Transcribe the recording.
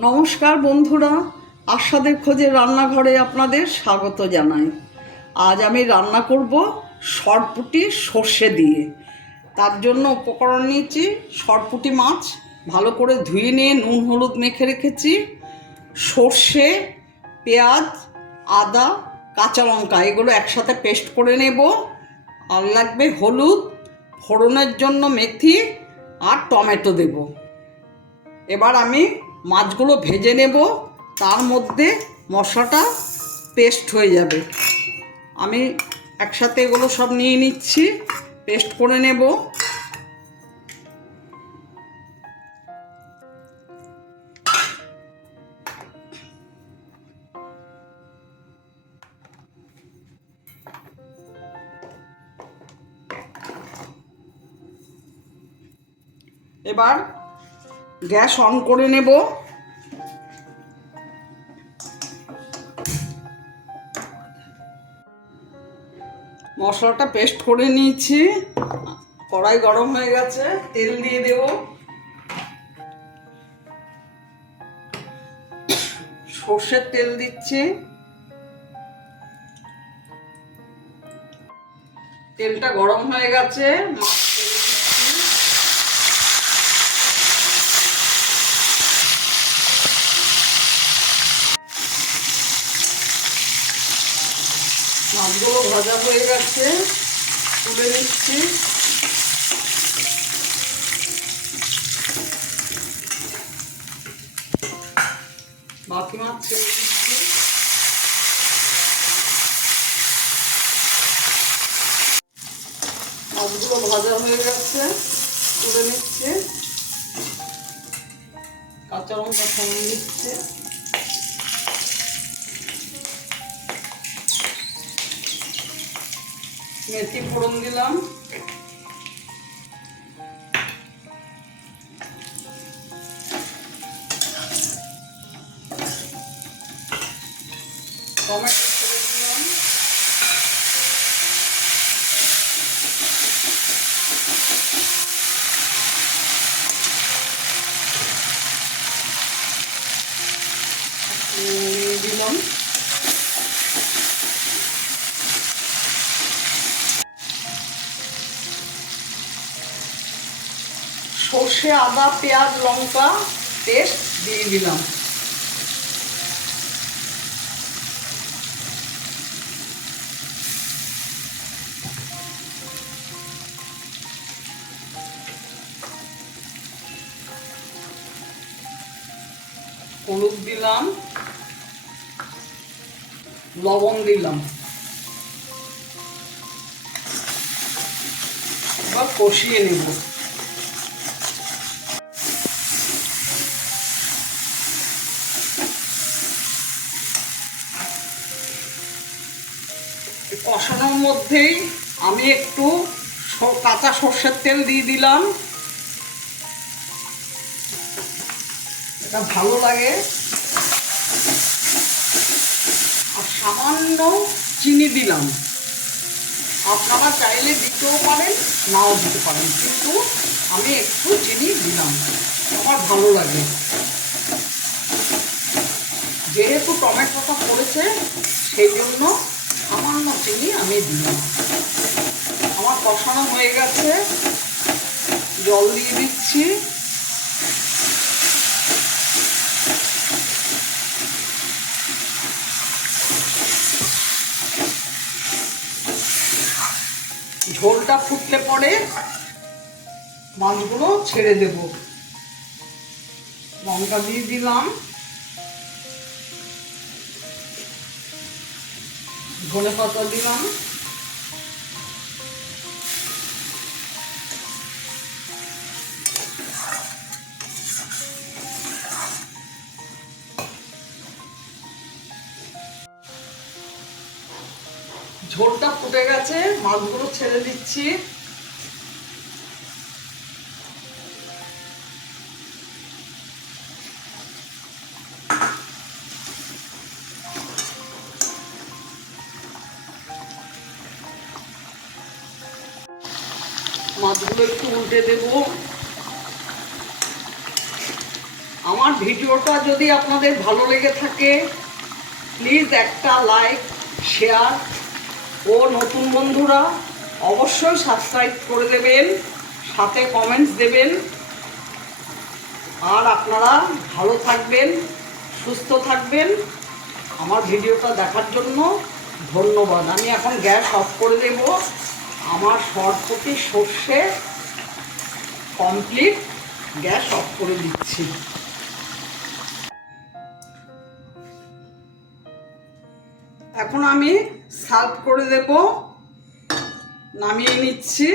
নমস্কার বন্ধুরা আস্বাদের খোঁজে রান্নাঘরে আপনাদের স্বাগত জানাই। আজ আমি রান্না করব সরপুটি সর্ষে দিয়ে। তার জন্য উপকরণ নিয়েছি সরপুটি মাছ, ভালো করে ধুয়ে নিয়ে নুন হলুদ মেখে রেখেছি। সর্ষে, পেঁয়াজ, আদা, কাঁচা লঙ্কা, এগুলো একসাথে পেস্ট করে নেব। আর লাগবে হলুদ, ফোড়নের জন্য মেথি আর টমেটো দেবো। এবার আমি মাছগুলো ভেজে নেব, তার মধ্যে মশলাটা পেস্ট হয়ে যাবে। আমি একসাথে এগুলো সব নিয়ে নিচ্ছি পেস্ট করে নেব। এবার গ্যাস অন করে নেব। মশলাটা পেস্ট করে নিয়েছি। কড়াই গরম হয়ে গেছে, তেল দিয়ে দেব। সর্ষের তেল দিচ্ছি। তেলটা গরম হয়ে গেছে মাছ তেল দিচ্ছি মাছগুলো ভাজা হয়ে গেছে। তুলে নিচ্ছি। বাকি মাছ ছেড়ে দিচ্ছি। মাছগুলো ভাজা হয়ে গেছে। তুলে নিচ্ছে। কাঁচা লঙ্কা ফোড়ন দিচ্ছে। মেথি ফোড়ন দিলাম। টমেটো ছেড়ে দিলাম নিয়ে দিলাম সর্ষে আদা পেঁয়াজ লঙ্কা পেস্ট দিয়ে দিলাম। হলুদ দিলাম লবণ দিলাম। কষিয়ে নেব। কষানোর মধ্যেই আমি একটু কাঁচা সর্ষের তেল দিয়ে দিলাম। এটা ভালো লাগে। আর সামান্য চিনি দিলাম। আপনারা চাইলে দিতেও পারেন, নাও দিতে পারেন, কিন্তু আমি একটু চিনি দিলাম। আমার ভালো লাগে। যেহেতু টমেটোটা পড়েছে, সেই জন্য সামান্য চিনি আমি দিলাম। আমার কষানো হয়ে গেছে। জল দিয়ে দিচ্ছি। ঝোলটা ফুটলে পরে মাছগুলো ছেড়ে দেব। লঙ্কা দিয়ে দিলাম। ধনে পাতা দিলাম ঝোলটা ফুটে গেছে মাছগুলো ছেড়ে দিচ্ছি। মাছগুলো একটু উল্টে দেবো। আমার ভিডিওটা যদি আপনাদের ভালো লেগে থাকে প্লিজ একটা লাইক শেয়ার ও নতুন বন্ধুরা, অবশ্যই সাবস্ক্রাইব করে দেবেন, সাথে কমেন্টস দেবেন। আর আপনারা ভালো থাকবেন, সুস্থ থাকবেন। আমার ভিডিওটা দেখার জন্য ধন্যবাদ। আমি এখন গ্যাস অফ করে দেব। আমার সরপতি সর্ষে কমপ্লিট গ্যাস অফ করে দিচ্ছি। এখন আমি সার্ভ করে দেব, নামিয়ে নিচ্ছি।